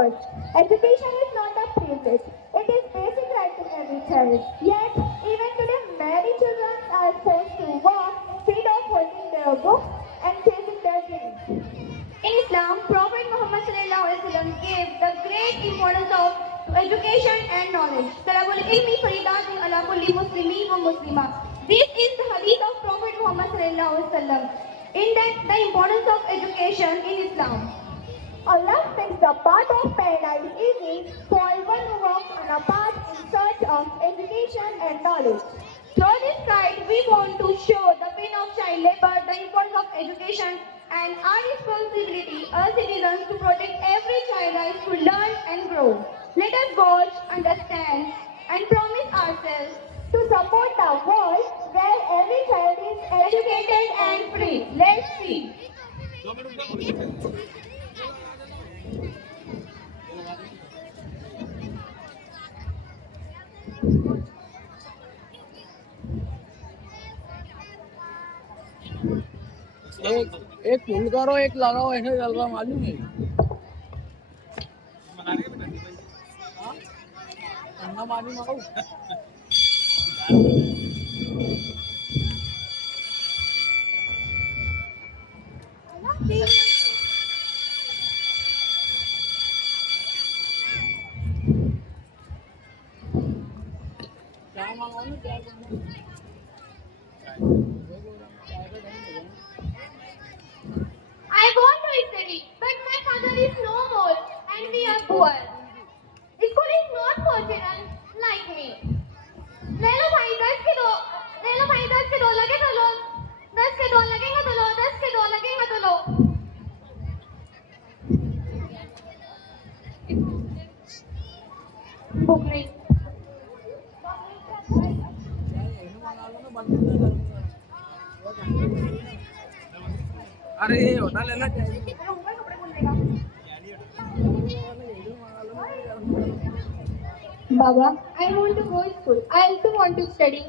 world. Education is not a privilege. It is basic right to every child. Yet, even today, many children are forced to walk instead of holding their books and chasing their dreams. In Islam, Prophet Muhammad gave the great importance of education and knowledge. Talabul ilmi faridatun ala kulli muslimin wa muslima. This is the hadith of Prophet Muhammad. In that, the importance of education in Islam. Allah makes the path of paradise easy for everyone who walks on a path in search of education and knowledge. Through this guide, we want to show the pain of child labor, the importance of education, and our responsibility as citizens to protect every child right to learn and grow. Let us watch, understand, and promise ourselves to support a world where every child is educated and free. Let's see. एक एक full करो एक लगाओ ऐसे चल रहा मालूम है अन्ना मालूम आओ क्या मांगो ना क्या I want to study, but my father is no more and we are poor. School is not for children like me. ले लो भाई 10 के दो ले लो भाई 10 के दो लगे तो लो 10 के दो लगेंगे तो लो 10 के दो लगेंगे तो लो भूख नहीं अरे ये होता लेना चाहिए Baba, I want to go to school. I also want to study.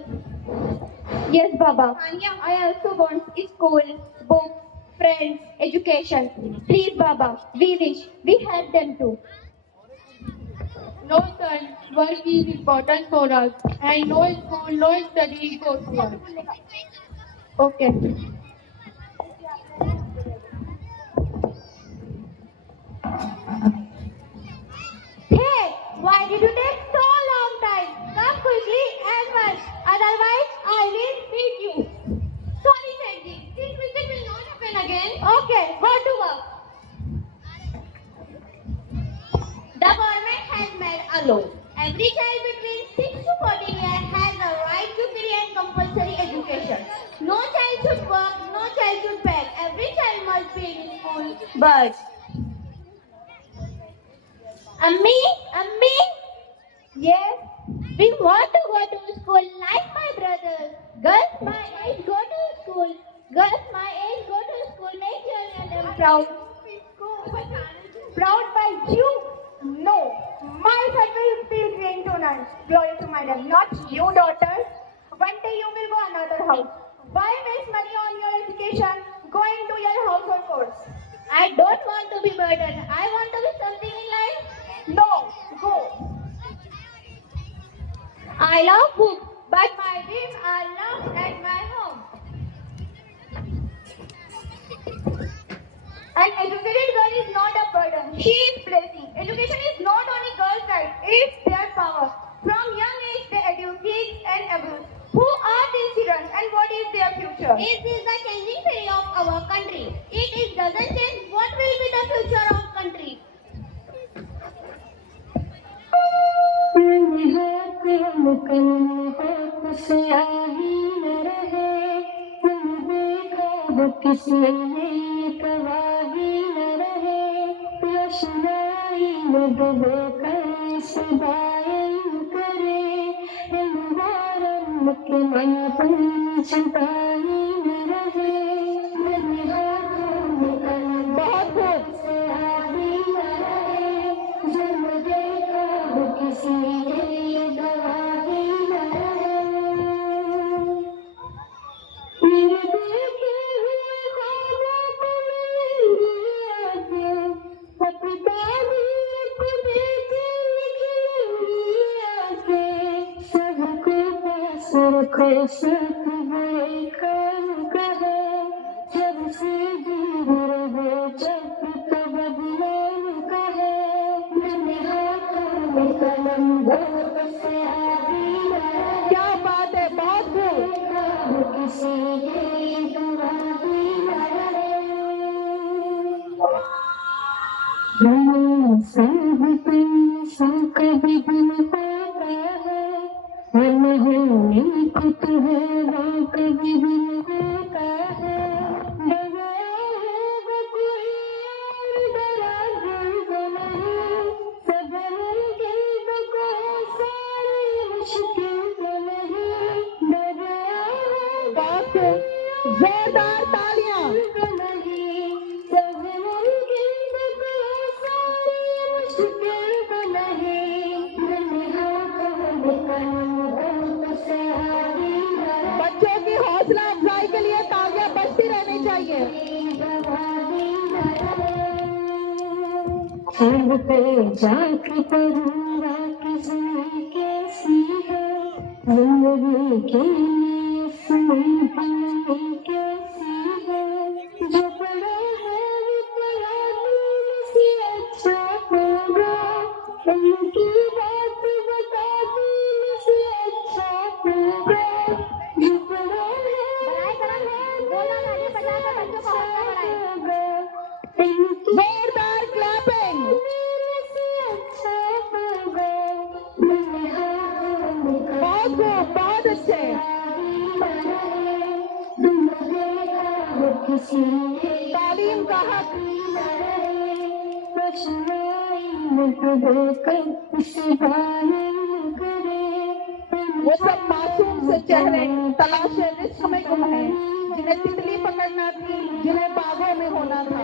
Yes, Baba. Anya, I also want school, books, friends, education. Please, Baba, we wish we have them too. No, son, work is important for us, and no school, no study is good for us. Okay. Hey, why did you take so long time? Come quickly and once. Otherwise, I will beat you. Sorry, Sandy. This mistake will not happen again. Okay, go to work. The government has made a law. Every child between 6 to 14 years has the right to free and compulsory education. No child should work, no child should beg. Every child must be in school. But Ammi? Yes, we want to go to school like my brothers. Girls my age go to school. Girls my age go to school. Make your them proud. Proud by you? No. My son will feel green to none. Glory to my name. Not you, daughter. One day you will go another house. Why waste money on your education? Go into your household course. I don't want to be burdened. I want to be something in life. No, go. I love books, but my dreams are locked at my home. An educated girl is not a burden. She is blessing. Education is not only girls' right, it's their power. From young age, they educate and abuse. Who are these children and what is their future? This is the changing fate of our country. If it doesn't change, what will be the future of country? किसी कवाही न रहे रोशनाई में डूबे कर सदाएं करे मुबारक के मन पर छिपाई न रहे बहुत से आदि न रहे जन्म देखा वो किसी गवाही न रहे मेरे देखे हुए ख्वाबों को मिल गया पिता भी देखो साथ बुरे काम करे, जब से दूर रहे जब तो बदनाम करे, मैंने हाथों में कलम दो से आदि रहे। क्या बात है, बहुत खूब। किसी के दुआदी रहे। सब कभी दिल होता है, मन होने को तो है ना कभी दिल होता है। डरा होगा कोई और डरा होगा नहीं, सबरेंगे तो कोई सारी मुश्किल तो नहीं। डरा होगा बहुत खूब, जोरदार तालियां। नहीं, सबरेंगे तो कोई सारी मुश्किल तो नहीं। मैंने हाथों में कलम से आदि रहे। बच्चों की हौसला अफजाई के लिए तालियां बजती रहनी चाहिए। सिर पे जाके पढ़ूंगा कि जिंदगी कैसी है, जिंदगी की जिंदगी कैसी है। जो पढ़ा है वो पढ़ा दूर से अच्छा होगा, उनकी बात बता दूर से अच्छा होगा। जो पढ़ा है बढ़ाई करो, बोलो ताली बजाकर बच्चों को हौसला बढ़ाएं। इनकी जोरदार क्लैपिंग। बहुत खूब, बहुत अच्छे। तालीम का हक। वो सब मासूम से चेहरे तलाशे रिस्क में गुम है, जिन्हें तितली पकड़ना थी, जिन्हें बागों में होना था।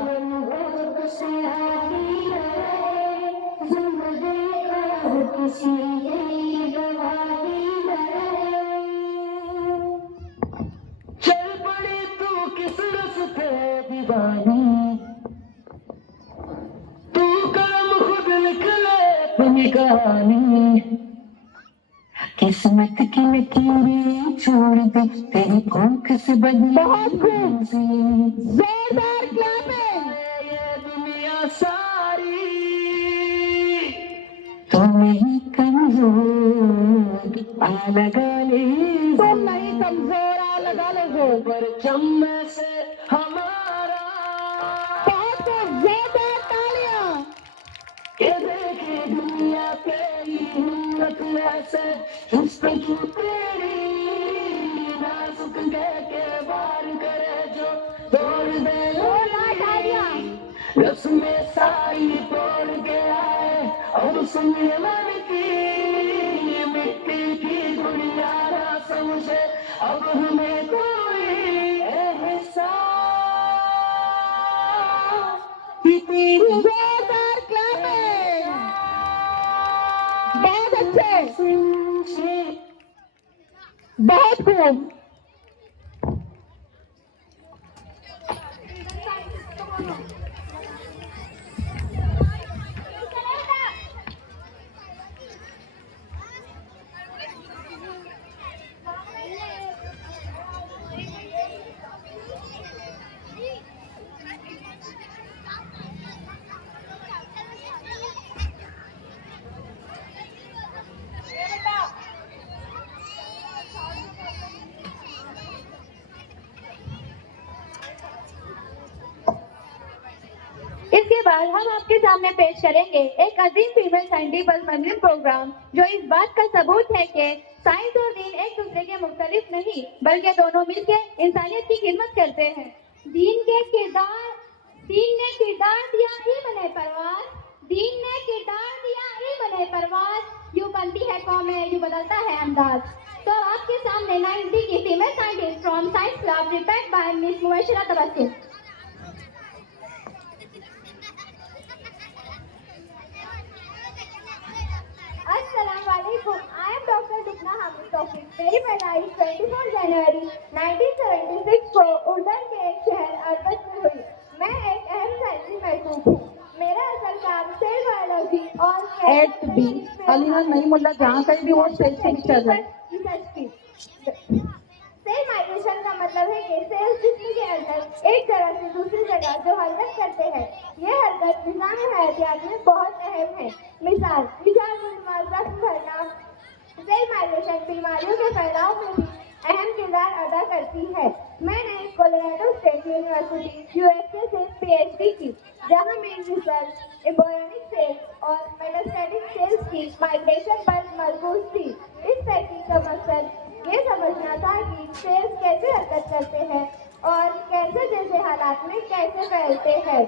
चल पड़े तू किस रस्ते दीवानी, तू काम खुद निकले अपनी कहानी। किस्मत की लकीरें छोड़ दे तेरी आंख से बदली। बहुत खूब, जोरदार क्लैपिंग। ये दुनिया सारी तुम ही कमजोर आ लगा ले। तुम नहीं कमजोर, आ लगा लो जोर। परचम से हमारा बहुत खूब, जोरदार तालियां। ये देखे दुनिया तेरी हिम्मत ऐसे, उस पे तू तेरी नाजुक के वार करे जो तोड़ दे। रस्में सारी तोड़ के आए और सुनिए मन की मिट्टी की दुनिया ना समझे अब हमें कोई एहसास। तेरी जोरदार क्लैपिंग। बहुत अच्छे, बहुत खूब। इसके बाद हम आपके सामने पेश करेंगे एक अजीम फीमेल साइंटिफिक मजलिस प्रोग्राम, जो इस बात का सबूत है कि साइंस और दीन एक दूसरे के मुख्तलिफ नहीं, बल्कि दोनों मिलकर इंसानियत की खिदमत करते हैं। दीन ने किरदार दिया ईमान परवार, दीन ने किरदार दिया ईमान परवार, यूं बनती है कौमें, यूं बदलता है अंदाज। तो आपके सामने 90 की female scientist from science club prepared by miss Mubashra Tabassum. Assalamualaikum. I am Dr. Dukna Hamid Tawfiq. मेरी पैदाइश 24 जनवरी 1976 को उर्दन के एक शहर अरबत में हुई। मैं एक अहम साइंसी महसूस हूँ। मेरा असल काम सेल बायोलॉजी और 8B अलीगढ़ नई मुल्ला, जहाँ कहीं भी वो स्टेज पे चल रहा है। रिसर्च की दूसरी जगह जो हरकत करते हैं, ये हरकत निज़ाम हयातियात में बहुत अहम है। मिसाल रक्त भरना सेल माइग्रेशन बीमारियों के फैलाव में भी अहम किरदार अदा करती है। मैंने कोलोराडो स्टेट यूनिवर्सिटी यूएसए से पीएचडी की, जहां मेरी रिसर्च एम्ब्रियोनिक सेल्स और मेटास्टैटिक सेल्स की माइग्रेशन पर मरकूज थी। इस तहकीक का मकसद ये समझना था कि सेल्स कैसे हरकत करते हैं और कैंसर जैसे हालात में कैसे फैलते हैं।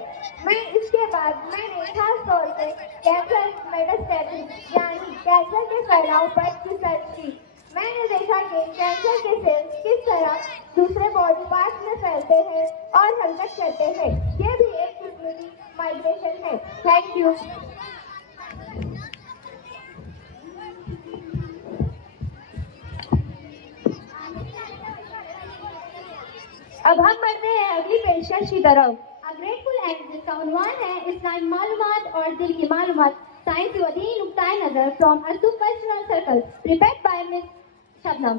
इसके बाद मैंने खास तौर से कैंसर मेटास्टैटिक यानी कैंसर के फैलाव पर रिसर्च की। मैंने देखा कि कैंसर के सेल्स किस तरह दूसरे बॉडी पार्ट्स में फैलते हैं और हरकत करते हैं। ये भी एक किस्म की माइग्रेशन है। Thank you. अब हम बढ़ते हैं अगली पेशकश की तरफ। ग्रेटफुल एक्ट जिसका उन्वान है इस्लामी मालूमात और दिल की मालूमात साइंस वदीन नुक्ताए नजर from Urdu cultural circle prepared by miss Shabnam.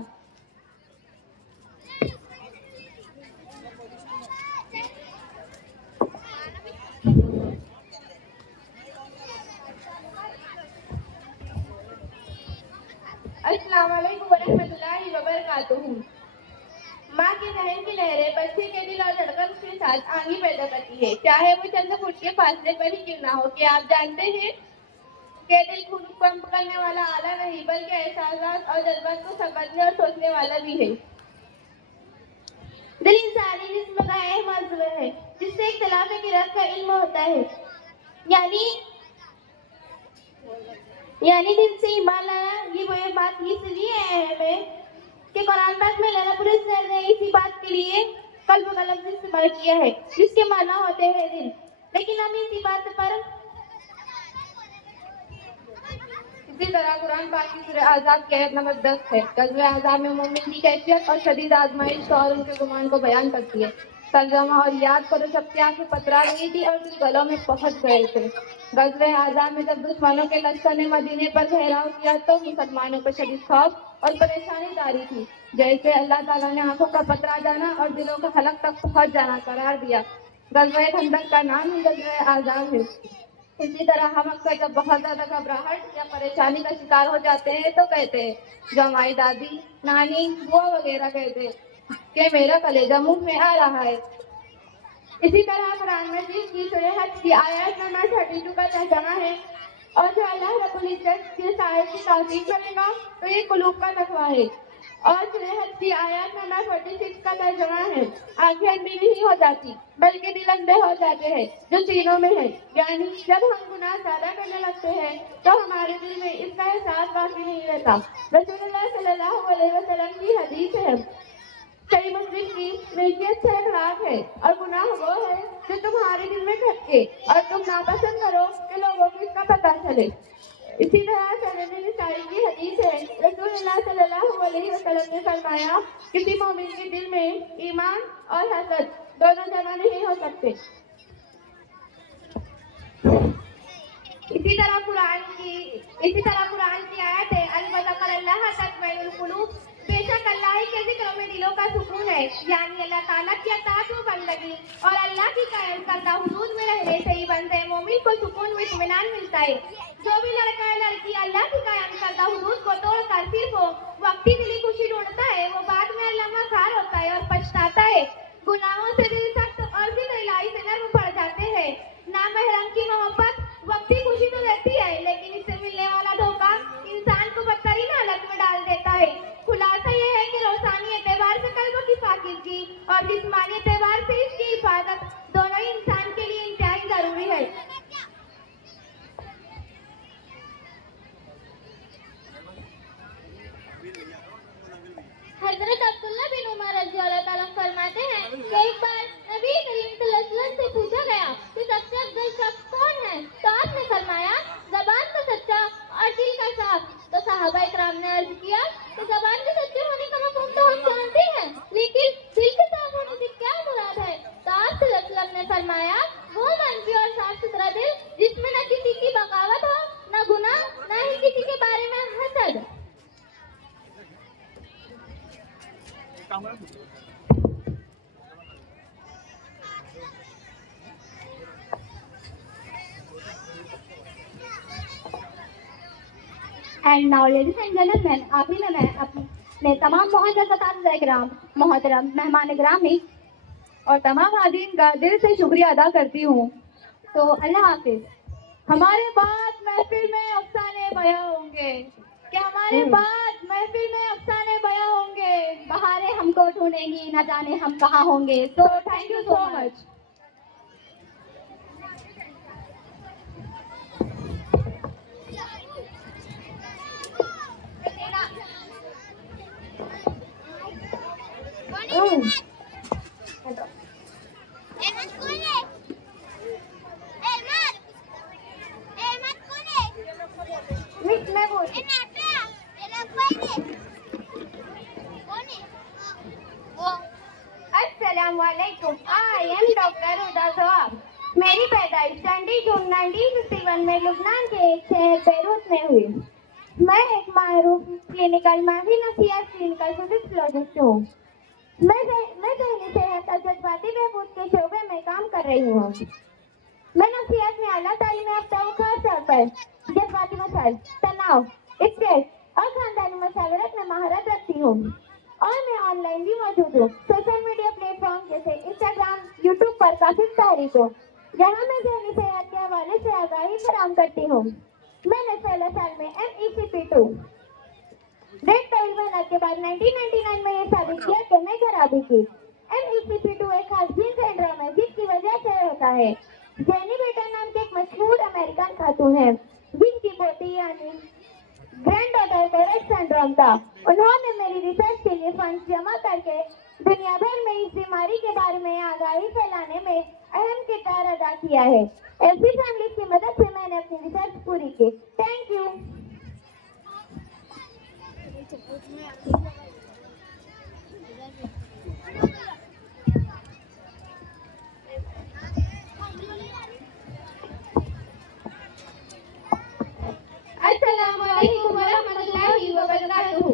अस्सलाम वालेकुम वरहमतुल्लाहि वबरकातुहू। माँ के रहन की लहरें बच्चे के दिल और धड़कन के साथ आंगी पैदा करती है, चाहे वो चंद फुट के फासले पर ही क्यों ना हो। क्या आप जानते हैं कि दिल खून पंप करने वाला आला नहीं बल्कि एहसास और जज्बात को समझने और सोचने वाला भी है। दिल इंसानी जिस्म का अहम अज़्व है जिससे इख्तिलाफ क़िरात का इल्म होता है, यानी दिल से ईमान लाना। ये वो बात इसलिए अहम है कि कुरान पाक में अल्लाह पूरे ने इसी बात के लिए कल्ब का लफ्ज़ इस्तेमाल किया है जिसके माना होते हैं दिल। लेकिन हम इसी बात पर इसी तरह कुरान पाक की सूरह आज़ाब की आयत नंबर 10 है। ग़ज़वे आज़ाब में मोमिन की कैफियत और शदीद आजमाइश और उनके गुमान को बयान करती है। तर्जुमा और याद करो जब की आंखें पतरा रही थी और दिल गलों में पहुंच गए थे। ग़ज़वे आज़ाब में जब दुश्मनों के लश्कर ने मदीने पर घेराव किया तो मुसलमानों पर शदीद खौफ और परेशानी तारी थी। जैसे अल्लाह ताला ने आंखों का पतरा जाना और दिलों का हलक तक पहुंच जाना करार दिया। ग़ज़वे खंदक का नाम ही ग़ज़वे आज़ाब है। इसी तरह हम अक्सर जब बहुत ज्यादा घबराहट या परेशानी का शिकार हो जाते हैं तो कहते हैं, जो हमारी दादी नानी बुआ वगैरह कहते हैं कि मेरा कलेजा मुंह में आ रहा है। इसी तरह कुरान मजीद की सूरह हज की आयत नंबर 32 का तर्जुमा है, और जो अल्लाह रब्बुल इज्जत के साए की ताज़ीम करेगा तो ये कुलूब का तकवा है। और सूरह हज की आयत नंबर 46 का तर्जुमा है, आंखें अंधी नहीं हो जाती बल्कि दिल अंधे हो जाते हैं जो सीनों में है। यानी जब हम गुनाह ज्यादा करने लगते हैं तो हमारे दिल में इसका एहसास बाकी नहीं रहता। रसूलुल्लाह सल्लल्लाहु अलैहि वसल्लम की हदीस है, सही मुस्लिम की मिल्कियत 6 लाख है और गुनाह वो है जो तुम्हारे दिल में खटके और तुम नापसंद करो कि लोगों को इसका पता चले। इसी तरह सनद निसाई की हदीस है, रसूलुल्लाह सल्लल्लाहु अलैहि वसल्लम ने फरमाया, किसी मोमिन के दिल में ईमान और हसद दोनों जमा नहीं हो सकते। इसी तरह कुरान की आयत है, अल्लाह तत्मइनुल कुलूब, बेशक अल्लाह के जिक्र में दिलों का सुकून है। यानी अल्लाह ताला की अताअत में बंदगी और अल्लाह की कायम करदा हुदूद में रहने से ही बंदे मोमिन को सुकून व इत्मीनान मिलता है। जो भी लड़का या लड़की अल्लाह की कायम करदा हुदूद को तोड़कर सिर्फ वक्ती दिली खुशी ढूंढता है, वो बाद में अल्लाह खार होता है और पछताता है। गुनाहों से दिल सख्त और दिल इलाही से नर्म पड़ जाते हैं। नामहरम की मोहब्बत वक्ती खुशी तो रहती है, लेकिन इससे मिलने वाला धोखा इंसान को बदतरीन हालत में डाल देता है। खुलासा यह है कि रोसानी एतबार से कल्ब की पाकीज़गी और जिस्मानी एतबार से इसकी हिफाजत दोनों ही इंसान के लिए इंतहाई जरूरी है। हज़रत अब्दुल्ला बिन उमर रज़ियल्लाहु ताला फरमाते हैं कि एक बार नबी करीम सल्लल्लाहु अलैहि वसल्लम से पूछा गया कि सबसे अफजल शख्स कौन है, तो आपने फरमाया ज़बान का सच्चा और दिल का साफ। तो सहाबा इकराम ने अर्ज किया कि ज़बान के सच्चे होने का मफ़हूम तो हम जानते हैं, लेकिन दिल के साफ होने से क्या मुराद है? तो आप सल्लल्लाहु अलैहि वसल्लम ने फरमाया, वो मनफी और साफ सुथरा दिल जिसमें न किसी की बगावत हो, न गुनाह, न ही किसी के बारे में हसद। And now ladies and gentleman, आखिरी में मैं अपने तमाम मोहतरम मोहतरम मेहमान ग्रामी और तमाम हाज़रीन का दिल से शुक्रिया अदा करती हूँ। तो अल्लाह हाफिज। हमारे बाद महफिल में अफसाने बयां होंगे, क्या हमारे बाद महफिल में अफसाने बयां होंगे। बहारें हमको ढूंढेंगी, न जाने हम कहाँ होंगे। तो थैंक यू सो मच। मैं बोल अस्सलामुअलैकुम। आई एम डॉक्टर हुदा जवाब। मेरी पैदाइश 20 जून 1951 में लुबनान के एक शहर बेरूत में हुई। मैं एक मारूफ क्लिनिकल माहिर नफसियात क्लिनिकल फिजिक्सोलॉजिस्ट हूँ। मैं ज़हनी सेहत और जज्बाती बहबूद के शोबे में काम कर रही हूँ। मैं नफसियात में आला तालीम याफ्ता हूँ, खास तौर पर जज्बाती मसाइल, तनाव, स्ट्रेस और खानदानी मशावरत में महारत रखती हूँ। और मैं ऑनलाइन भी मौजूद हूँ, सोशल मीडिया प्लेटफॉर्म जैसे इंस्टाग्राम, यूट्यूब पर काफी तारीफ हूँ, जहाँ मैं ज़हनी सेहत के हवाले से आगाही फराहम करती हूँ। मैंने 16 साल में MECP2 रेड टेबल मेहनत के बाद 1999 में ये साबित किया कि मैं खराबी की। MECP2 एक खास जीन सिंड्रोम है जिसकी वजह से होता है। जेनी बेटर नाम के एक मशहूर अमेरिकन खातून है जिनकी पोती यानी ग्रैंड डॉटर को रेड सिंड्रोम था। उन्होंने मेरी रिसर्च के लिए फंड्स जमा करके दुनिया भर में इस बीमारी के बारे में आगाही फैलाने में अहम किरदार अदा किया है। ऐसी फैमिली की मदद से मैंने अपनी रिसर्च पूरी की। Thank you. अस्सलामु अलैकुम व रहमतुल्लाहि व बरकातुहू।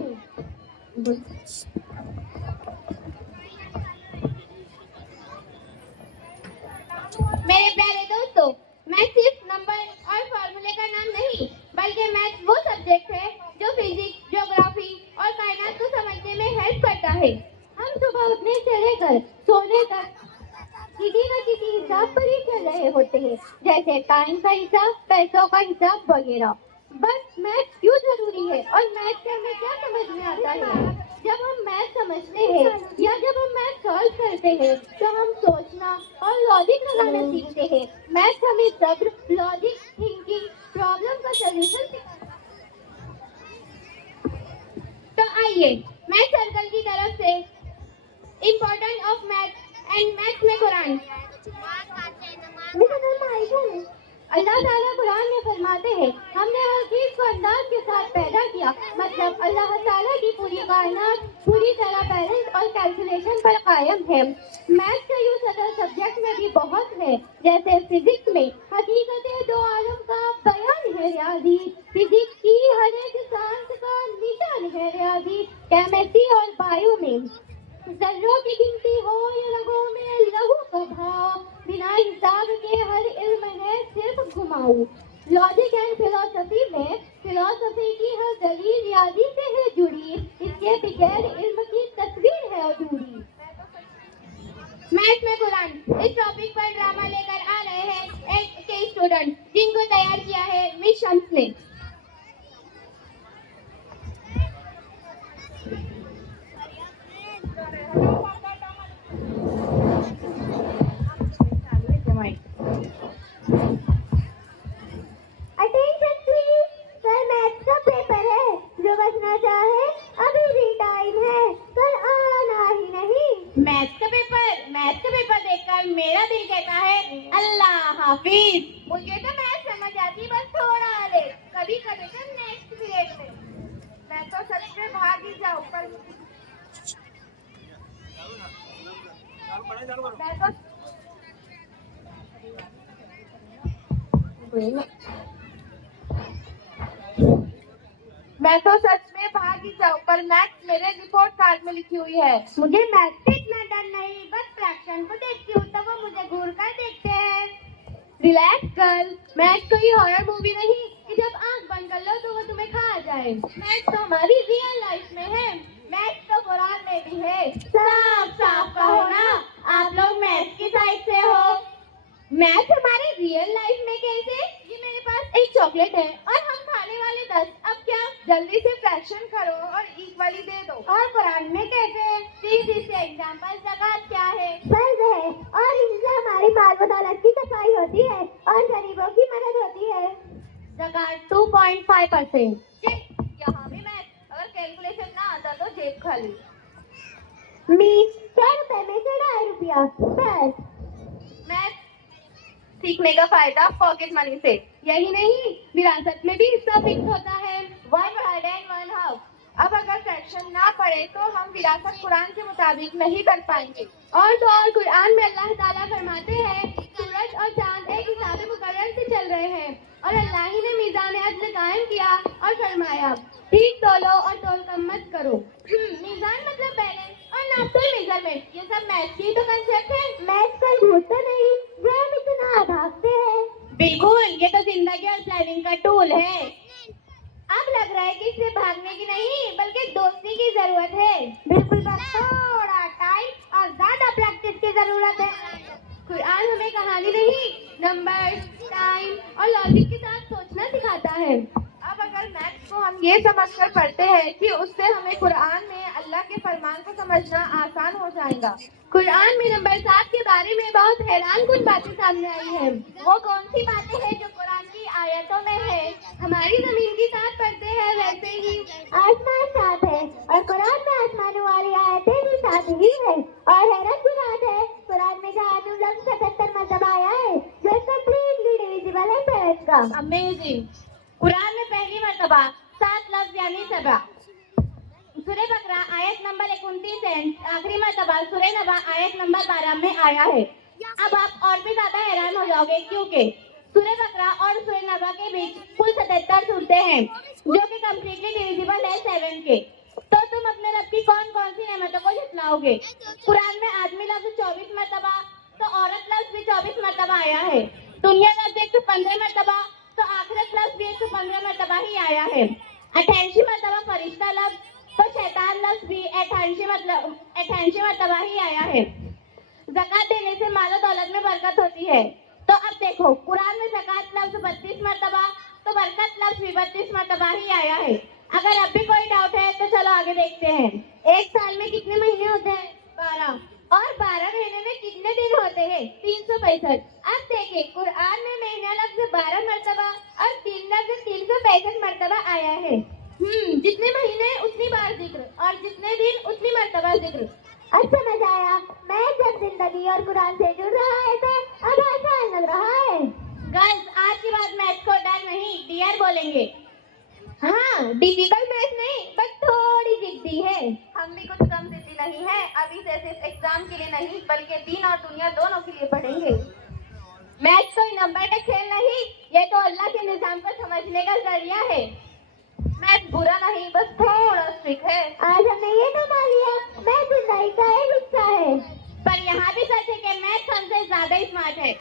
मेरे प्यारे दोस्तों, मैथ सिर्फ नंबर और फॉर्मूले का नाम नहीं, बल्कि मैथ वो सब्जेक्ट है जो फिजिक्स, ज्योग्राफी और कायनात को समझने में हेल्प करता है। हम सुबह उठने से लेकर सोने तक किसी न किसी हिसाब पर ही चल रहे होते हैं, जैसे टाइम का हिसाब, पैसों का हिसाब वगैरह। बस मैथ क्यों जरूरी है और मैथ से हमें क्या समझ में आता है? जब हम मैथ समझते हैं या जब हम मैथ सॉल्व करते हैं तो हम सोचना और लॉजिक लगाना सीखते हैं। मैथ हमें सब्र, लॉजिक, थिंकिंग, प्रॉब्लम का सलूशन सिखाता है। तो आइए मैथ सर्कल की तरफ से important of math and math में कुरान। अल्लाह ताला कुरान में फरमाते हैं, हमने हर चीज को अंदाज के साथ पैदा किया। मतलब अल्लाह ताला की पूरी कायनात पूरी तरह बैलेंस और कैलकुलेशन पर कायम है। मैथ का यूज अदर सब्जेक्ट में भी बहुत है, जैसे फिजिक्स में हकीकत दो आलम का बयान है रियाजी, फिजिक्स की हर एक सांस का निशान है रियाजी। केमिस्ट्री और बायो में जर्रों की गिनती हो या रगों में लहू का भाव, बिना हिसाब के हर इल्म है सिर्फ घुमाऊ। लॉजिक एंड फिलोसफी में फिलोसफी की हर दलील रियाजी से है जुड़ी, इसके बगैर इल्म की तस्वीर है अधूरी। मैथ में कुरान इस टॉपिक पर ड्रामा लेकर आ रहे हैं एक स्टूडेंट जिनको तैयार किया है मिस शम्स ने। अटेंशन प्लीज, सर मैथ्स का पेपर है, जो बचना चाहे अभी भी टाइम है, सर आना ही नहीं। मैथ्स का पेपर देखकर मेरा दिल कहता है अल्लाह हाफिज। मुझे तो मैथ्स समझ आती, बस थोड़ा लेट, कभी कभी तो नेक्स्ट पीरियड में। मैं तो सबसे भाग ही जाऊं पर मैं तो सच में भाग ही जाऊं, पर मैथ्स मेरे रिपोर्ट कार्ड में लिखी हुई है। मुझे मैथ्स से इतना डर नहीं, बस फ्रैक्शन को देखती हूँ तो वो मुझे घूर कर देखते हैं। रिलैक्स कर, मैथ्स कोई हॉरर मूवी नहीं, जब आंख बंद कर लो तो वो तुम्हें खा जाए। मैथ्स तो हमारी रियल लाइफ में है, मैथ्स तो कुरान में भी है। साफ साफ कहो ना, आप लोग मैथ्स की साइड से हो। मैथ्स हमारे रियल लाइफ में कैसे? ये मेरे पास एक चॉकलेट है और हम खाने वाले 10। अब क्या? जल्दी से फ्रैक्शन करो और इक्वली दे दो। और कुरान में कैसे? सीधी से एग्जांपल, ज़कात क्या है? फर्ज है और इससे हमारी माल व दौलत की सफाई होती है और गरीबों की मदद होती है। ज़कात 2.5%। यहाँ भी मैथ, अगर कैलकुलेशन ना आता तो जेब खाली। मीन 100 रुपए में से 2.5 रुपया बस। मैथ सीखने का फायदा पॉकेट मनी से। यही नहीं, विरासत में भी हिस्सा फिक्स होता है 1/1/2। अब अगर फ्रैक्शन ना पड़े तो हम विरासत कुरान के मुताबिक नहीं कर पाएंगे। और तो और कुरान में अल्लाह ताला फरमाते हैं सूरज और चांद एक हिसाब मुकर्रर से चल रहे हैं और अल्लाह ही ने मीज़ान अदल कायम किया और फरमाया ठीक तोलो और तोल कम मत करो। मीज़ान मतलब बैलेंस और नापतोल मेजरमेंट, ये सब मैथ की तो कंसेप्ट है। मैथ का झूठ तो नहीं जो हम इतना भागते हैं। बिल्कुल, ये तो जिंदगी और प्लानिंग का टूल है। अब लग रहा है कि सिर्फ भागने की नहीं बल्कि दोस्ती की जरूरत है। बिल्कुल, बस थोड़ा टाइम और ज्यादा प्रैक्टिस की जरूरत है। कुरान हमें कहानी नहीं, नंबर, टाइम और लॉजिक के साथ सोचना सिखाता है। अब अगर मैथ्स को हम ये समझकर पढ़ते हैं कि उससे हमें कुरान में अल्लाह के फरमान को समझना आसान हो जाएगा। कुरान में नंबर 7 के बारे में बहुत हैरान कुन बातें सामने आई है। वो कौन सी बातें हैं जो कुरान की आयतों में है? हमारी जमीन की साथ पढ़ते हैं वैसे ही आसमान साथ है और कुरान में आसमानों वाली आयतें भी साथ ही है। और हैरत की बात है, कुरान में जहां लफ्ज़ 77 मरतबा आया है जो कंप्लीटली डिविजिबल है मैथ का। अमेजिंग। कुरान में पहली मरतबा 7 लफ्ज यानी 7। सूरह बकरा आयत नंबर 29 से आखिरी मरतबा सूरह नबा आयत नंबर 12 में आया है। अब आप और भी ज्यादा हैरान हो जाओगे क्योंकि सूरह बकरा और सूरह नबा के बीच कुल 77 सूरतें हैं जो कि कम्प्लीटली डिविजिबल है 7 के। तो तुम अपने रब की कौन कौन सी नेमतों को झुठलाओगे? कुरान में आदमी लफ्ज 24 मरतबा तो औरत लफ्ज भी 24 मरतबा आया है। दुनिया लफ्ज 115 मरतबा तो आखिरत लफ्ज भी 115 मरतबा ही आया है। 88 मरतबा फरिश्ता लफ्ज तो शैतान लफ्ज भी 88 मरतबा ही आया है। ज़कात देने से मालो दौलत में बरकत होती है। तो अब देखो, कुरान में ज़कात लफ्ज 32 मरतबा तो बरकत लफ्ज भी 32 मरतबा ही आया है। अगर अब भी कोई डाउट है तो चलो आगे देखते हैं। एक साल में कितने महीने होते हैं? 12। और 12 महीने में कितने दिन होते हैं? 365। अब देखिए, कुरान में महीना लफ्ज 12 मरतबा और दिन लफ्ज 365 मरतबा आया है। जितने महीने उतनी बार जिक्र और जितने दिन उतनी मरतबा जिक्र। अच्छा, मजा आया। मैं जब जिंदगी और कुरान से जुड़ रहा है तो अब आसान लग रहा है। गर्ल्स, आज के बाद मैथ को डर नहीं डियर बोलेंगे। हाँ, डिफिकल्ट मैथ नहीं बट थोड़ी जिद्दी है। हम भी कुछ कम जिद्दी नहीं है। अभी से सिर्फ एग्जाम के लिए नहीं बल्कि दीन और दुनिया दोनों के लिए पढ़ेंगे। मैथ कोई नंबर का खेल नहीं, ये तो अल्लाह के निजाम को समझने का जरिया है। मैथ बुरा नहीं, बस थोड़ा स्ट्रिक्ट है। आज हमने ये तो मान लिया मैं जिंदगी का एक हिस्सा है। पर यहाँ भी सच है कि मैथ हमसे ज्यादा स्मार्ट है।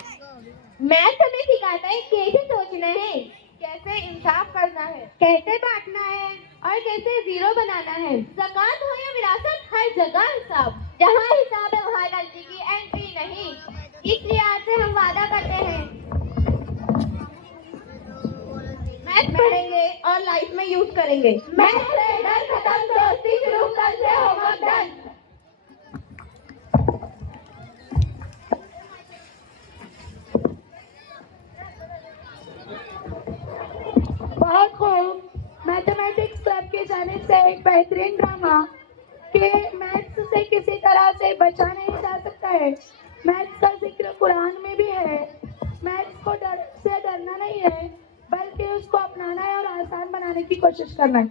मैथ हमें सिखाता है कैसे सोचना है, कैसे इंसाफ करना है, कैसे बांटना है और कैसे जीरो बनाना है। ज़कात हो या विरासत, हर जगह हिसाब। जहाँ हिसाब है वहाँ गलती की एंट्री नहीं। इसलिए आज से हम वादा करते हैं मैथ पढ़ेंगे और लाइफ में यूज करेंगे। मैथ से डर खत्म, दोस्ती शुरू, कल से होमवर्क डन। बहुत खूब। मैथमेटिक्स क्लब के जाने से एक बेहतरीन ड्रामा के मैथ्स से किसी तरह से बचा नहीं जा सकता है। मैथ्स का जिक्र कुरान में भी है। मैथ्स को डर से डरना नहीं है बल्कि उसको अपनाना है और आसान बनाने की कोशिश करना है।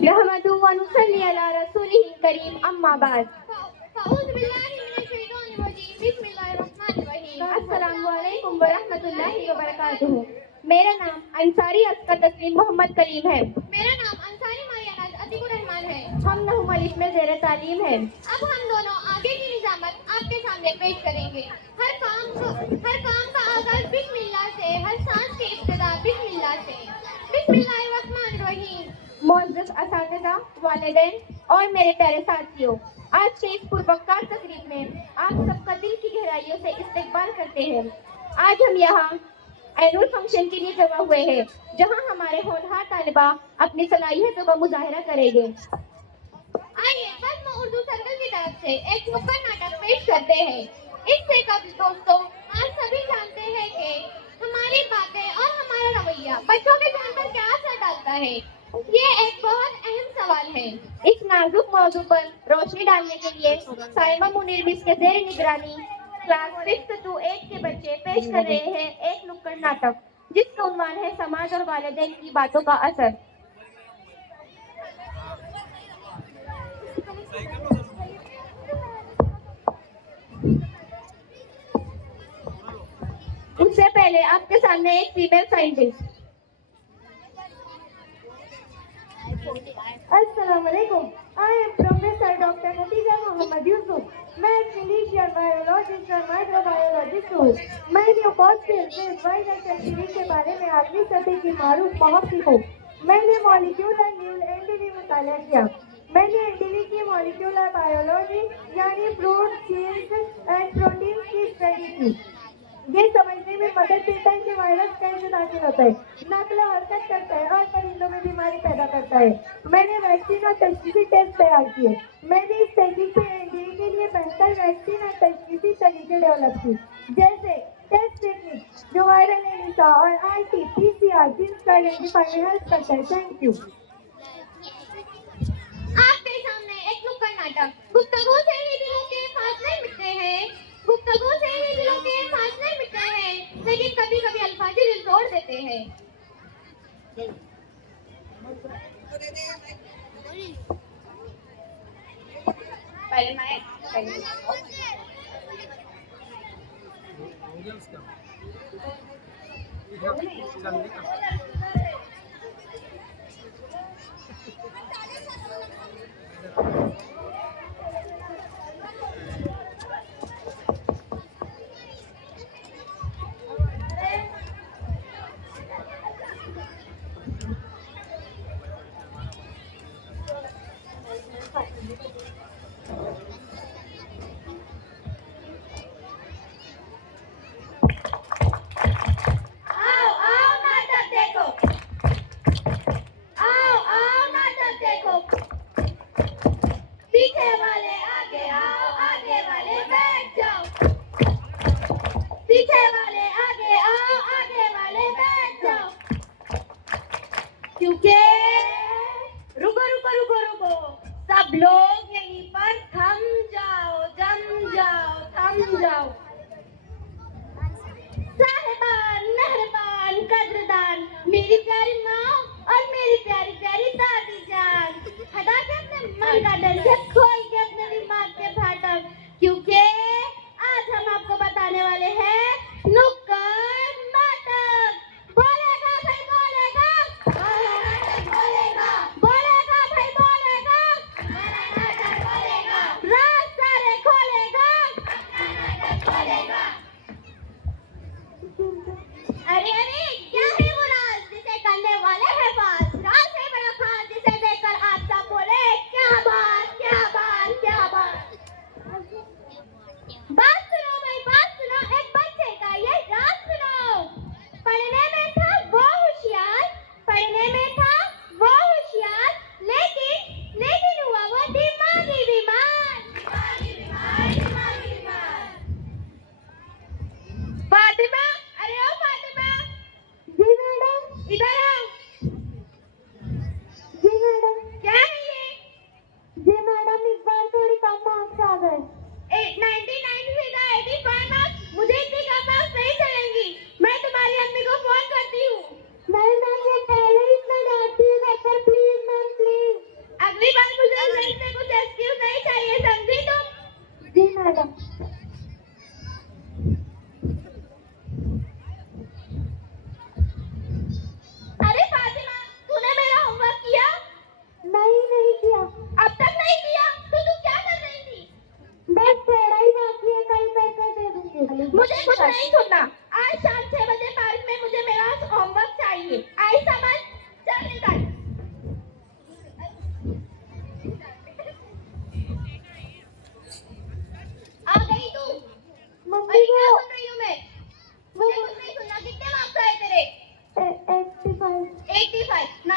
रहमतु व नुसल्ली अला रसूलिहिल करीम, अम्मा बाद। अस्सलामु अलैकुम व रहमतुल्लाहि व बरकातुहू। मेरा नाम अंसारी अस्कर तस्लीम मोहम्मद करीम है। मेरा नाम अंसारी मारियाना अतीकुर रहमान है। हम नहुमल इसमें ज़ेर तालीम है। अब हम दोनों आगे की निजामत आपके सामने पेश करेंगे। हर काम का आगाज बिस्मिल्लाह से, हर सांस की इब्तिदा बिस्मिल्लाह से। बिस्मिल्लाहिर्रहमानिर्रहीम। मोअज़्ज़ज़ असातिज़ा, वालिदैन और मेरे प्यारे साथियों, आज के इस पुरवकार तकरीब में आप सबका दिल की गहराइयों से इस्तकबाल करते हैं। आज हम यहाँ एनुअल फंक्शन के लिए जमा हुए हैं, जहाँ हमारे होनहार तालिबा अपनी सलाहियतों का मुजाहिरा करेंगे। आइए बज़्म उर्दू सर्कल की तरफ से एक नुक्कड़ नाटक पेश करते हैं। इससे कबल दोस्तों, आप सभी जानते हैं कि हमारी बातें और हमारा रवैया बच्चों के ध्यान पर क्या असर डालता है। ये एक बहुत अहम सवाल है। इस नाजुक मौजू पर रोशनी डालने के लिए साइमा मुनीर मिस के ज़ेर निगरानी क्लास 5th to 8 के बच्चे पेश कर रहे हैं एक नुक्कड़ नाटक, जिसका उन्वान है समाज और वालिदैन की बातों का असर। उससे पहले आपके सामने एक female scientist. Assalamualaikum. I am Professor Dr. Natija Muhammad Yusuf. मैं एक फिजिशियन, बायोलॉजिस्ट और माइक्रोबायोलॉजिस्ट हूँ। मैंने फॉस्फेट बेस वाइरस टीवी के बारे में 8वीं सदी की मारूफ महत्व हूँ। मैंने मॉलिक्यूलर न्यूल एनडीवी मुताला किया। मैंने एनडीवी की मॉलिक्यूलर बायोलॉजी यानी प्रोटीन्स एंड प्रोटीन की स्टडी की। ये समझने में मदद देता है कि वायरस कैसे दाखिल होता है, नकल हरकत करता है और परिंदों में बीमारी पैदा करता है। मैंने वैक्सीन और तशखीसी टेस्ट तैयार किए। मैंने इस तहकीक से एनडीवी के लिए बेहतर वैक्सीन और तशखीसी तरीके डेवलप की, जैसे टेस्ट टेक्निक जो वायरल एलिसा और RT-PCR जीन्स को आइडेंटिफाई में हेल्प करता है। Thank you. आपके सामने एक नुक्कड़ नाटक। गुफ्तगू से ही दिलों के फासले मिटते हैं, गुफ्तगू से ही दिलों के फासले मिटते हैं, लेकिन कभी कभी अल्फाज दिल तोड़ देते हैं। पीछे वाले आगे आओ, आगे वाले बैठ जाओ। पीछे वाले आगे आओ, आगे वाले बैठ जाओ। क्योंकि रुको रुको रुको रुको, सब लोग यहीं पर थम जाओ, जम जाओ, थम जाओ। साहिबान, मेहरबान, कद्रदान, मेरी प्यारी माँ और मेरी प्यारी प्यारी दादी जान, हटा के अपने मन का डंडा खोल के अपने दिमाग के फाटक, क्योंकि आज हम आपको बताने वाले हैं नुक्कड़ नाटक। बोलेगा भाई बोलेगा, बोलेगा बोलेगा भाई बोलेगा, राज सारे खोलेगा,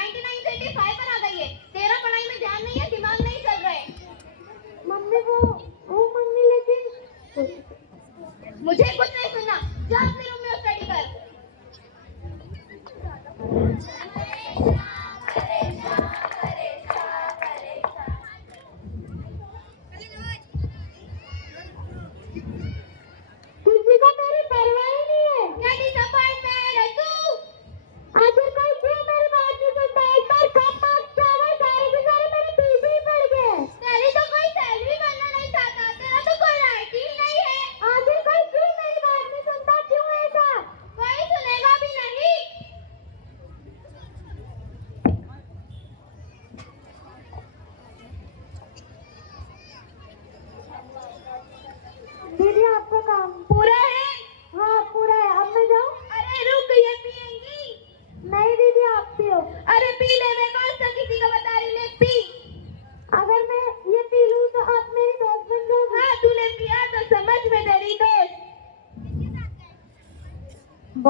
99 से 85 पर आ गई है। तेरा पढ़ाई में ध्यान नहीं है, दिमाग नहीं चल रहा है। मम्मी वो मम्मी लेकिन मुझे कुछ नहीं सुनना, जा अपने रूम में स्टडी कर। किसी को मेरी परवाह ही नहीं है। क्या डिसअपॉइंटमेंट है तू? आखिर कोई क्यों मेरी बात नहीं सुनता? एक बार कम मार्क्स चाहे सारे के सारे मेरे पीछे ही पड़ गए। तेरी तो कोई सैलरी बनना नहीं चाहता, तेरा तो कोई राइट ही नहीं है। आखिर कोई क्यों मेरी बात नहीं सुनता? क्यों ऐसा? कोई सुनेगा भी नहीं। दीदी आपका काम पूरा है? हाँ पूरा है। अब मैं जाऊँ? अरे रुक, ये पिएंगी? नहीं दीदी आप पियो। अरे पी ले, मैं कौन सा किसी को बता रही, ले पी। अगर मैं ये पी लूँ तो आप मेरी दोस्त बन जाओगे। हाँ तूने पिया तो समझ में तेरी दोस्त।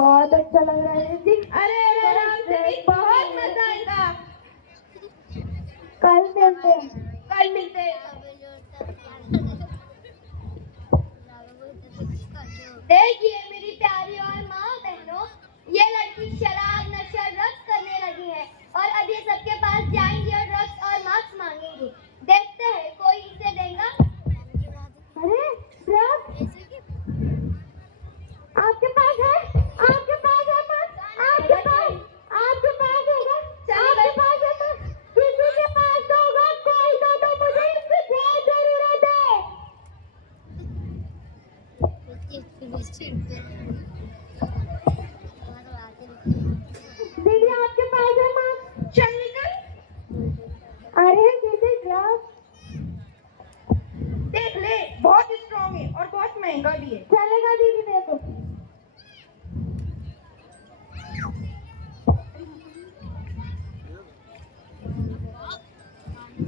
बहुत अच्छा लग रहा है दीदी। अरे आराम से पी, बहुत मजा आएगा। कल मिलते हैं। कल मिलते हैं। देखिए मेरी प्यारी और माँ बहनों, ये लड़की शराब नशा ड्रग्स करने लगी है और अब ये सबके पास जाएंगी और ड्रग्स और मार्क्स मांगेंगी। देखते हैं कोई इसे देगा। अरे ड्रग्स आपके पास है? आपके पास है मार्क्स? आपके पास होगा? आपके पास है मार्क्स? किसी के पास तो होगा, कोई तो मुझे इसकी बहुत जरूरत है। दीदी आपके पास है मार्क्स? चल निकल। अरे दीदी ड्रग्स देख ले, बहुत स्ट्रॉन्ग है और बहुत महंगा भी है। चलेगा दीदी देखो।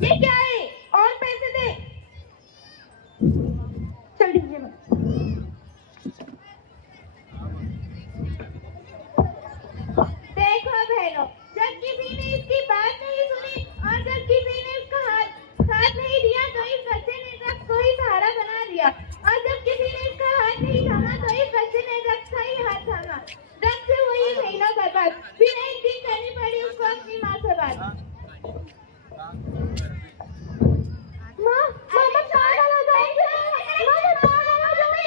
ये क्या है? और पैसे दे। चल डीजे में। देखो बहनों, जब किसी ने इसकी बात नहीं सुनी और जब किसी ने इसका साथ नहीं दिया तो इस बच्चे ने ड्रग्स को ही सहारा बना दिया और जब किसी ने इसका हाथ नहीं थामा तो इस बच्चे ने ड्रग्स का ही हाथ थामा। ड्रग्स से हुई महीनों बर्बाद, फिर एक दिन करनी पड़ी उसको अपनी माँ से बात। माँ मैं पागल हो जाऊंगी। मैं पागल हो जाऊंगी।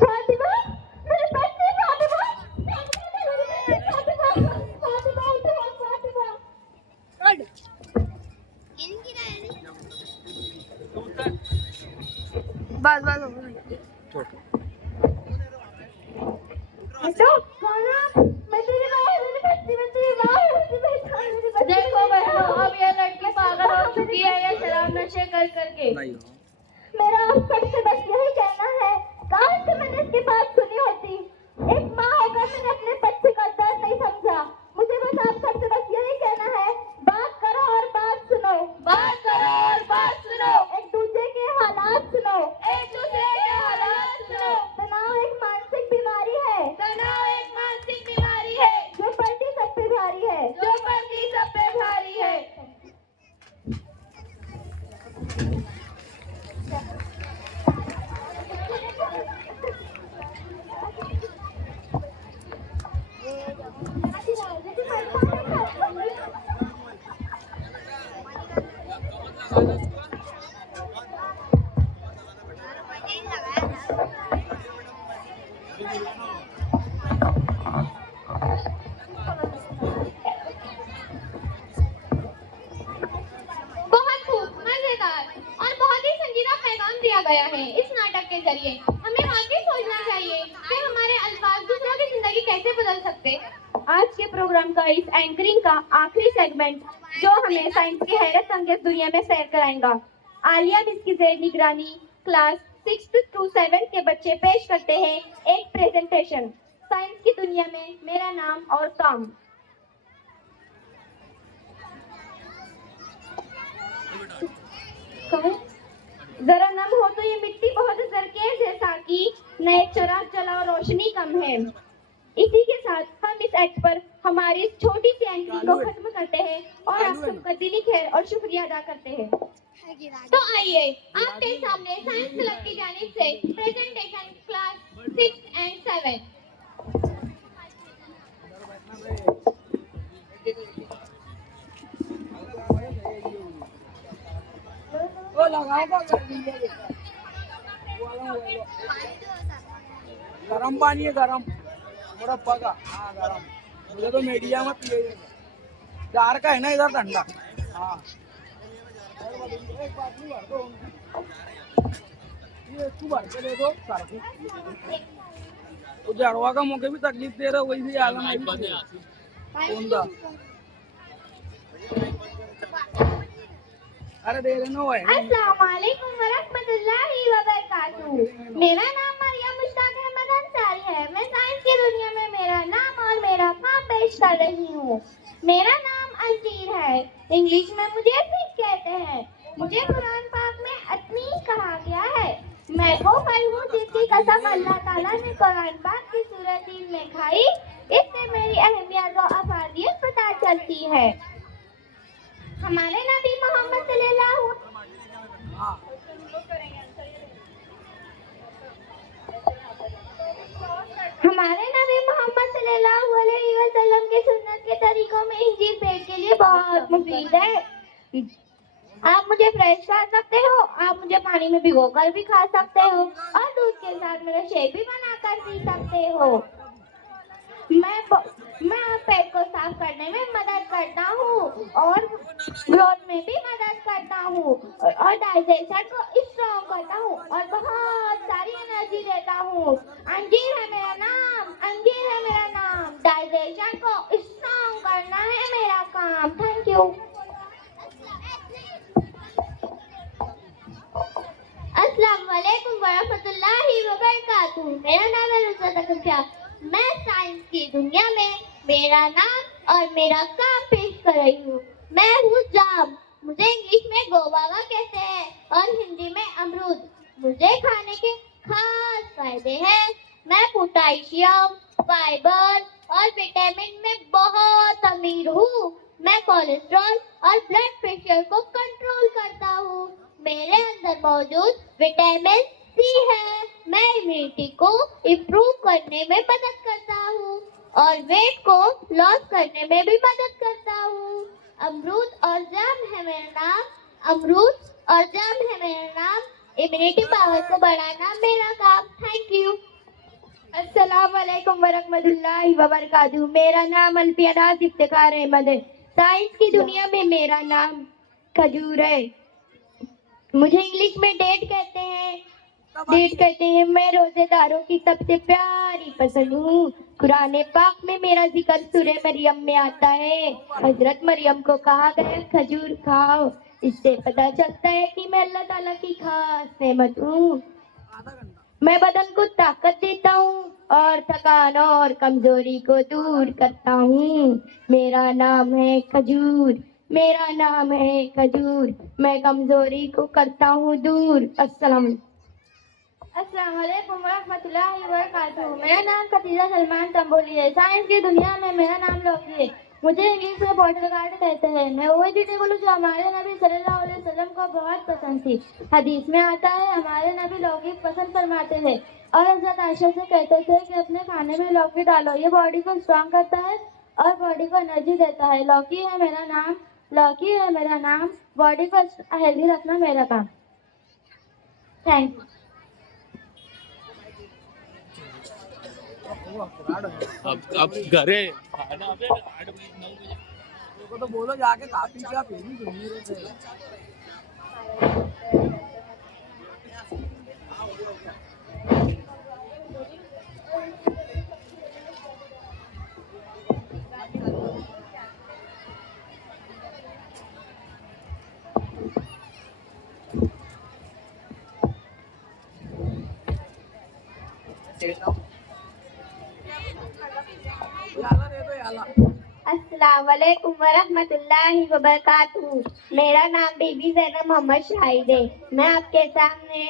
फातिमा मेरी बच्ची फातिमा। बस बस तो खाना मैं तेरी माँ मेरी बच्ची में तेरी माँ मेरी बच्ची। देखो बहनों, अब ये लड़की पागल हो चुकी है ये शराब नशे कर करके। मेरा आप सबसे बस यही कहना है, काश कि मैंने इसकी बात सुनी होती। एक माँ होकर मैंने अपने बच्चे का दर्द नहीं समझा। मुझे बस आप सबसे बस यही कहना है, बात करो और बात सुनो। बात करो और बात सुनो। एक दूसरे के हालात सुनो। एक दूसरे के हालात सुनो। तनाव एक मानसिक बीमारी है तनाव एक मानसिक बीमारी है जो पलटी सब पे भारी है। जो पलटी सब पे भारी है। बहुत खूब, मजेदार और बहुत ही संजीदा पैगाम दिया गया है इस नाटक के जरिए। हमें वाकई सोचना चाहिए कि हमारे अल्फाज दूसरों की जिंदगी कैसे बदल सकते। आज के प्रोग्राम का इस एंकरिंग का आखिरी सेगमेंट जो हमें साइंस की हैरत अंगेज दुनिया में सैर कराएगा, आलिया मिस की जेर निगरानी क्लास 6 to 7 के बच्चे पेश करते हैं एक प्रेजेंटेशन, साइंस की दुनिया में मेरा नाम और काम। जरा नम हो तो ये मिट्टी बहुत जरखेज है, साकी नए चराग जलाओ रोशनी कम है। इसी के साथ हम इस एक्ट पर हमारी इस छोटी सी एंट्री को खत्म करते हैं और आप सबका दिली खैर और शुक्रिया अदा करते हैं। तो आइए आपके सामने साइंस क्लब की जानिब से प्रेजेंटेशन क्लास 6 एंड 7। ओ लगाओ कर दीजिए। गरम पानी है, गरम मुरब्बा का। हाँ गरम, मुझे तो मीडिया में पिए। जार का है ना इधर ठंडा। हाँ एक बात नहीं भर दो, ये इसको भर के दे दो सर को। वो जड़वा का मौके भी तकलीफ दे रहा, वही भी आलम है कौन दा। अरे दे देना वो है। अस्सलाम वालेकुम वरहमतुल्लाहि वबरकातुहू। मेरा नाम मरियम मुश्ताक अहमद अंसारी है। मैं साइंस की दुनिया में मेरा नाम और मेरा काम पेश कर रही हूँ। मेरा नाम अंजीर है। इंग्लिश में मुझे फिग कहते हैं। मुझे कुरान पाक में अतनी कहा गया है। मैं वो फल हूँ जिसकी कसम अल्लाह ताला ने कुरान पाक की सूरह 3 में खाई। इससे मेरी अहमियत और अफादियत पता चलती है। हमारे नबी मोहम्मद सल्लल्लाहु अलैहि वसल्लम के सुन्नत के तरीकों में इंजीर पेट के लिए बहुत मुफीद है। आप मुझे फ्रेश खा सकते हो, आप मुझे पानी में भिगोकर भी खा सकते हो और दूध के साथ मेरा शेक भी बनाकर पी सकते हो। मैं पेट को साफ करने में मदद करता हूँ और ग्रोथ में भी मदद करता हूँ और डाइजेशन को स्ट्रॉन्ग करता हूँ और बहुत सारी एनर्जी देता हूँ। अंजीर है मेरा नाम, अंजीर है मेरा नाम। डाइजेशन को स्ट्रॉन्ग करना है मेरा काम। Thank you. अस्सलाम वालेकुम वरहमतुल्लाहि वबरकातुहू। मेरा नाम है नुसरत अकरम शाह। मैं साइंस की दुनिया में मेरा नाम और मेरा काम पेश कर रही हूँ। मैं हूँ जाम। मुझे इंग्लिश में गोवावा कहते हैं और हिंदी में अमरूद। मुझे खाने के खास फायदे हैं। मैं पोटेशियम, फाइबर और विटामिन में बहुत अमीर हूँ। मैं कोलेस्ट्रॉल और ब्लड प्रेशर को कंट्रोल करता हूँ। मेरे अंदर मौजूद विटामिन सी है। मैं इम्यूनिटी को इम्प्रूव करने में मदद करता हूँ और वेट को लॉस करने में भी मदद करता हूँ। अमरूद और जाम है मेरा नाम। अमरूद और जाम है मेरा नाम। इम्यूनिटी पावर को बढ़ाना मेरा काम। Thank you. अस्सलाम वालेकुम वरहमतुल्लाहि वबरकातुहू। मेरा नाम अल्फिया नाज़ इफ्तिखार अहमद है। साइंस की दुनिया में मेरा नाम खजूर है। मुझे इंग्लिश में डेट कहते हैं। मैं रोजेदारों की सबसे प्यारी पसंद हूँ। कुरान पाक में मेरा जिक्र सूरह मरियम में आता है। हजरत मरियम को कहा गया खजूर खाओ। इससे पता चलता है कि मैं अल्लाह ताला की खास नेमत हूँ। मैं बदन को ताकत देता हूँ और थकान और कमजोरी को दूर करता हूँ। मेरा नाम है खजूर। मेरा नाम है खजूर। मैं कमजोरी को करता हूँ दूर। अस्सलाम अस्सलामुअलैकुम वरहमतुल्लाहि वबरकातुहू। मेरा नाम खतीजा सलमान तंबोली है। साइंस की दुनिया में मेरा नाम लौकी है। मुझे इंग्लिश में बॉटल गार्ड कहते हैं। मैं वही चीजें बोलूँ जो हमारे नबी सल्लल्लाहु अलैहि वसल्लम को बहुत पसंद थी। हदीस में आता है हमारे नबी लौकी पसंद फरमाते थे और हज़रत आयशा से कहते थे कि अपने खाने में लौकी डालो, ये बॉडी को स्ट्रॉन्ग करता है और बॉडी को एनर्जी देता है। लौकी है मेरा नाम, लौकी है मेरा नाम। बॉडी को हेल्दी रखना मेरा काम। Thank you. अब घरे खाना अबे 8 बजे 9 बजे को तो बोलो जाके काफी क्या पीनी घूमने रहते हैं। अस्सलाम वालेकुम वरहमतुल्लाहि वबरकातुहू। मेरा नाम बीबी ज़ैनब मोहम्मद शाहिद है। मैं आपके सामने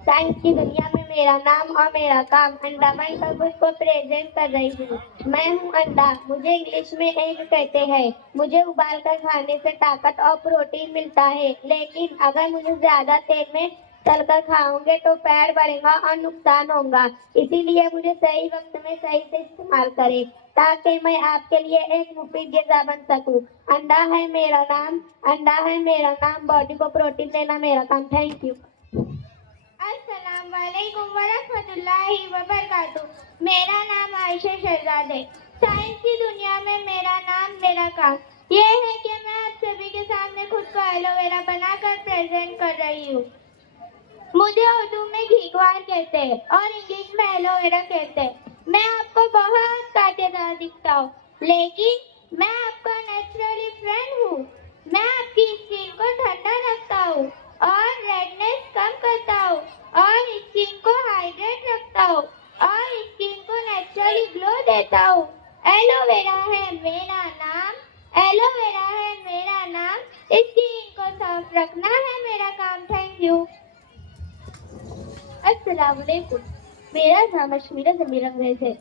साइंस की दुनिया में मेरा नाम और मेरा काम। अंडमान पर को प्रेजेंट कर रही हूँ। मैं हूँ अंडा, मुझे इंग्लिश में एग कहते हैं। मुझे उबाल कर खाने से ताकत और प्रोटीन मिलता है, लेकिन अगर मुझे ज्यादा तेल में तलकर खाओगे तो फैट बढ़ेगा और नुकसान होगा। इसीलिए मुझे सही वक्त में सही से इस्तेमाल करें, ताकि मैं आपके लिए एक मुफीद ग़िज़ा बन सकूं। अंडा है मेरा नाम, अंडा है मेरा नाम, बॉडी को प्रोटीन देना मेरा काम। Thank you. अस्सलाम वालेकुम वरहमतुल्लाहि वबरकातुहू। मेरा नाम आयशा शहजाद है। साइंस की दुनिया में मेरा नाम मेरा काम ये है कि मैं आप सभी के सामने खुद को एलोवेरा बनाकर प्रेजेंट कर रही हूँ। मुझे उर्दू में घीकवार कहते हैं और इंग्लिश में एलोवेरा कहते हैं। मैं आपको बहुत कांटेदार दिखता हूँ, लेकिन मैं आपका नेचुरली फ्रेंड हूँ। मैं आपकी स्किन को ठंडा रखता हूँ और रेडनेस कम करता हूँ और स्किन को हाइड्रेट रखता हूँ और स्किन को नेचुरली ग्लो देता हूँ। एलोवेरा है मेरा नाम, एलोवेरा है मेरा नाम, स्किन को साफ रखना है मेरा काम। Thank you. अस्सलाम वालेकुम। मेरा नाम अशमीरा ज़मीर अंग्रेज है।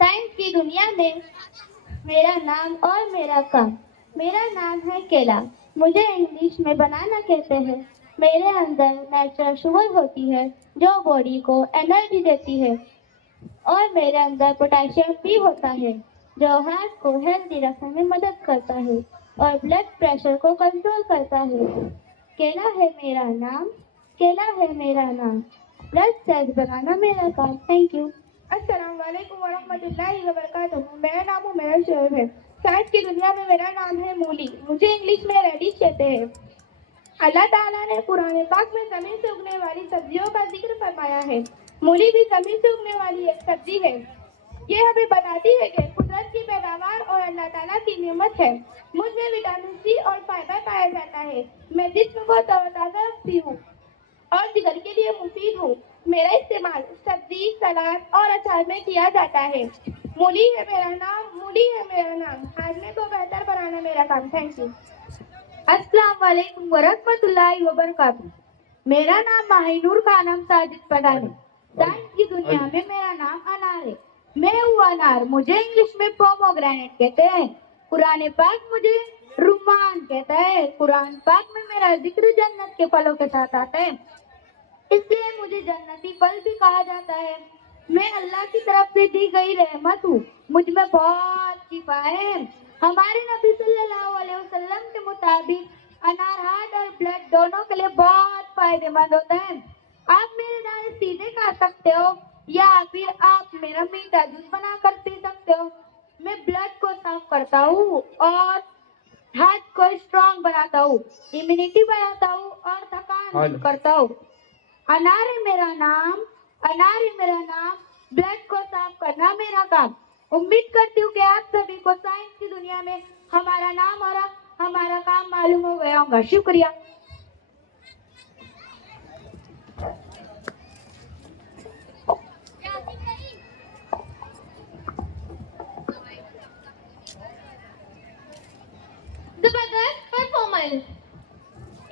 साइंस की दुनिया में मेरा नाम और मेरा काम। मेरा नाम है केला, मुझे इंग्लिश में बनाना कहते हैं। मेरे अंदर नेचुरल शुगर होती है जो बॉडी को एनर्जी देती है, और मेरे अंदर पोटेशियम भी होता है जो हार्ट को हेल्दी रखने में मदद करता है और ब्लड प्रेशर को कंट्रोल करता है। केला है मेरा नाम, केला है मेरा नाम, ब्लड सेल्स बनाना मेरा काम। Thank you. अस्सलाम वालेकुम वरहमतुल्लाहि वबरकातुहू। मेरा नाम उमैर शोएब है। साइंस की दुनिया में मेरा नाम है मूली, मुझे इंग्लिश में रेडिश कहते हैं। अल्लाह ताला ने कुरान पाक में जमीन से उगने वाली सब्जियों का जिक्र फरमाया है। मूली भी जमीन से उगने वाली एक सब्जी है। ये हमें बताती है कि कुदरत की पैदावार और अल्लाह ताला की नेमत है। मुझ में विटामिन सी और फाइबर पाया जाता है। मैं जिस्म को तरोताज़ा रखती हूँ और जिगर के लिए मुफीद हूँ। मेरा इस्तेमाल सब्जी, सलाद और अचार में किया जाता है। मूली है मेरा नाम, मूली है मेरा नाम, हाजमे को बेहतर बनाना मेरा काम। Thank you. अस्सलाम वालेकुम वरहमतुल्लाहि वबरकातुहू। मेरा नाम माहिनूर खानम साजिद पठान है। साइंस की दुनिया में मेरा नाम अनार है। मैं हूँ अनार, मुझे इंग्लिश में पोमोग्रेनेट कहते हैं। कुरान पाक मुझे रुमान कहता है। कुरान पाक में मेरा जिक्र जन्नत के फलों के साथ आता है, इसलिए मुझे जन्नती फल भी कहा जाता है। मैं अल्लाह की तरफ से दी गई रहमत हूँ, मुझ में बहुत शिफा है। हमारे नबी सल्लल्लाहु अलैहि वसल्लम के मुताबिक अनार हार्ट और ब्लड दोनों के लिए बहुत फायदेमंद होता है। आप मेरे दाने सीधे खा सकते हो या फिर आप मेरा मीठा जूस बनाकर पी सकते हो। मैं ब्लड को साफ करता हूँ और हार्ट को स्ट्रांग बनाता हूँ, इम्यूनिटी बढ़ाता हूँ और थकान दूर करता हूँ। अनार है मेरा नाम, अनार है मेरा नाम, ब्लड को साफ करना मेरा काम। उम्मीद करती हूँ कि आप सभी को साइंस की दुनिया में हमारा नाम और हमारा काम मालूम हो गया होगा। शुक्रिया। जबरदस्त परफॉर्मेंस।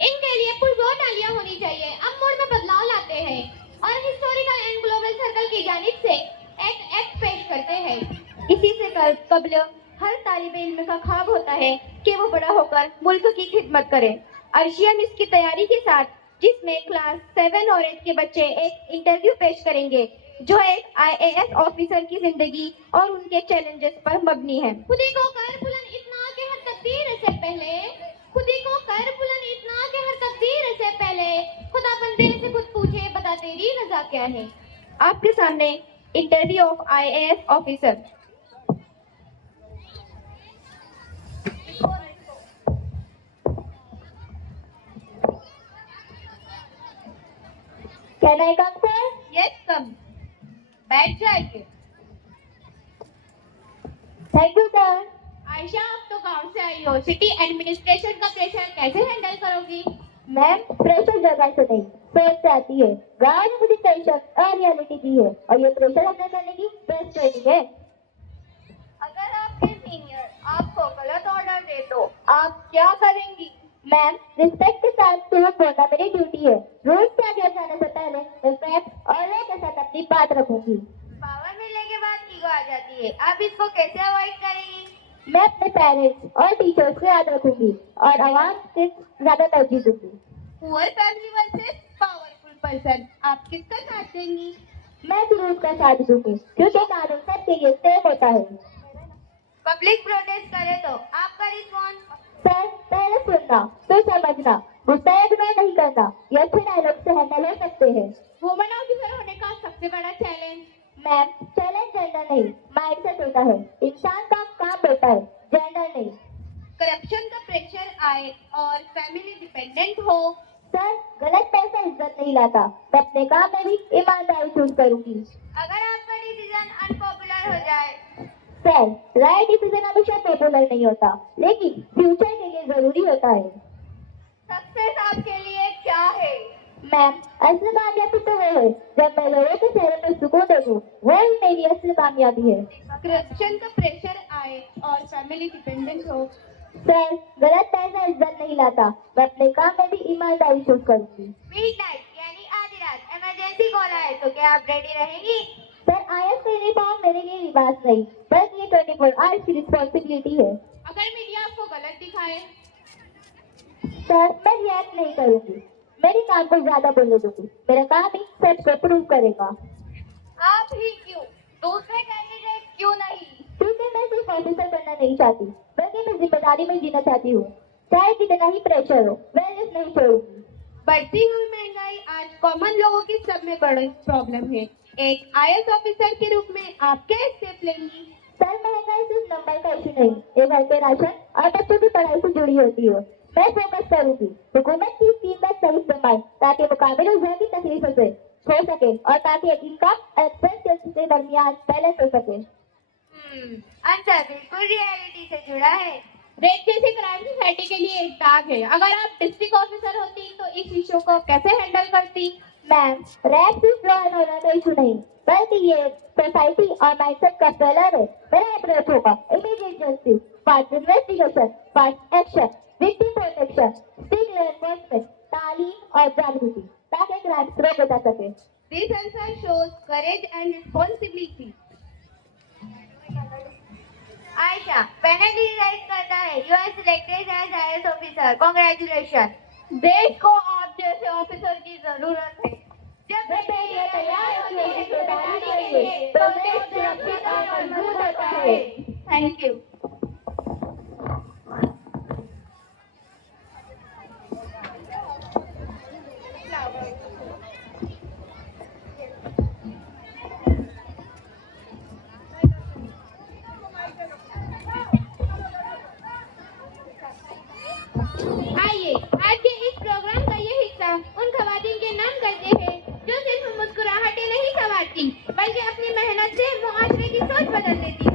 इनके लिए पुरजोर तालियां होनी चाहिए। अब मूड में बदलाव लाते हैं और हिस्टोरिकल एंड ग्लोबल सर्कल की जानिब से एक एक्ट पेश करते हैं। इसी से कबल हर तालिब इल्म का ख्वाब होता है कि वो बड़ा होकर मुल्क की खिदमत करे। अर्शियम इसकी तैयारी के साथ, जिसमें क्लास 7 और 8 के बच्चे एक इंटरव्यू पेश करेंगे जो एक IAS ऑफिसर की जिंदगी और उनके चैलेंजेस पर मबनी है। खुदी को कर बुलंद इतना के हर तकदीर से पहले, खुदी को कर बुलंद इतना के हर तकदीर से पहले खुदा बंदे से खुद पूछे, बता तेरी रजा क्या है। आपके सामने interview of IAS officer. Can I come, sir? Yes, come. बैठ जाइए। Thank you, sir. आयशा, आप तो गांव से आई हो, सिटी एडमिनिस्ट्रेशन का प्रेशर कैसे हैंडल करोगी? मैम, प्रेशर जगह से नहीं, प्रेस से आती है। गांव ने मुझे टेंशन और रियलिटी दी है और ये प्रेशर हमने करने की बेस्ट ट्रेनिंग है। अगर आपके सीनियर आपको गलत ऑर्डर दे तो आप क्या करेंगी? मैम, रिस्पेक्ट के साथ झूठ बोलना मेरी ड्यूटी है। रूल्स के आगे जाने से पहले मैं फैक्ट और लॉ के साथ अपनी बात रखूंगी। पावर मिलने के बाद ईगो आ जाती है, आप इसको कैसे अवॉइड करेंगी? मैं अपने पेरेंट्स और टीचर्स को याद रखूंगी और आवाज से ज्यादा तरजीह दूंगी। Poor family versus powerful person, आप किसका साथ देंगी? मैं जरूर का साथ दूंगी क्योंकि कानून सबके लिए सेम होता है। पब्लिक प्रोटेस्ट करे तो आपका रिस्पॉन्स? सर, पहले सुनना फिर समझना, गुस्सा इग्नोर नहीं करना, ये अच्छे डायलॉग से हैंडल हो सकते हैं। वुमेन ऑफिसर होने का सबसे बड़ा चैलेंज? मैम, चैलेंज जेंडर नहीं माइंडसेट होता है। इंसान का काम होता है, जेंडर नहीं। करप्शन का प्रेशर आए और फैमिली डिपेंडेंट हो? सर, गलत पैसा इज्जत नहीं लाता। मैं अपने काम में भी ईमानदारी चूज करूंगी। अगर आपका डिसीजन अनपॉपुलर हो जाए? सर, राइट डिसीजन हमेशा पॉपुलर नहीं होता, लेकिन फ्यूचर के लिए जरूरी होता है। सक्सेस आपके लिए क्या है? मैम, असली कामयाबी तो वो है जब मैं लोगों के चेहरे पर सुकून देखूं, वो ही मेरी असली कामयाबी है। करप्शन का प्रेशर आए और फैमिली डिपेंडेंट हो? सर, गलत पैसा इज्जत नहीं लाता। मैं अपने काम में भी ईमानदारी चूज करूंगी। मिडनाइट यानी आधी रात इमरजेंसी कॉल आए तो क्या आप रेडी रहेंगी? सर, आईएएस का यूनिफॉर्म मेरे लिए लिबास नहीं, बल्कि ये 24 आवर्स की रिस्पॉन्सिबिलिटी है। अगर मीडिया आपको गलत दिखाए? सर, मैं रिएक्ट नहीं करूंगी, मेरे काम को ज्यादा बोलने दूंगी। मेरा काम ही सच को प्रूव करेगा। आप ही क्यों, दूसरे कैंडिडेट क्यों नहीं? क्योंकि मैं सिर्फ ऑफिसर बनना नहीं चाहती, बल्कि मैं जिम्मेदारी में जीना चाहती हूँ। चाहे कितना ही प्रेशर हो, वैल्यूज नहीं छोड़ूंगी। बढ़ती हुई महंगाई आज कॉमन लोगों की सब में बड़ी प्रॉब्लम है। एक आईएएस ऑफिसर के रूप में आप क्या स्टेप लेंगी? सर, महंगाई सिर्फ नंबर का इशू नहीं, ये घर के राशन और बच्चों की पढ़ाई से जुड़ी होती है। मैं फोकस करूंगी हुकूमत की स्कीम का सही इस्तेमाल, ताकि मुकाबले उजर की तकलीफों से हो सके और ताकि इनकम एक्सपेंस के दरमियान बैलेंस हो सके। आंसर बिल्कुल रियलिटी से जुड़ा है। रेप जैसे क्राइम सोसाइटी के लिए एक दाग है। अगर आप डिस्ट्रिक्ट ऑफिसर होती तो इस इशू को कैसे हैंडल करती? मैम, रैप सिर्फ लॉ एंड ऑर्डर का इशू नहीं, बल्कि ये सोसाइटी और माइंडसेट का फेलर है। मेरा अप्रोच होगा immediate justice, fast investigation, fast action, victim protection, strict law enforcement, तालीम और जागृति, ताकि क्राइम्स रोका जा सके। This answer shows courage and responsibility. Aisha, panel decide करता है you are selected as IAS officer, congratulation. देश को आप जैसे ऑफिसर की जरूरत है। जब ये तैयार होती है तो देश सुरक्षित और मजबूत होता है। Thank you.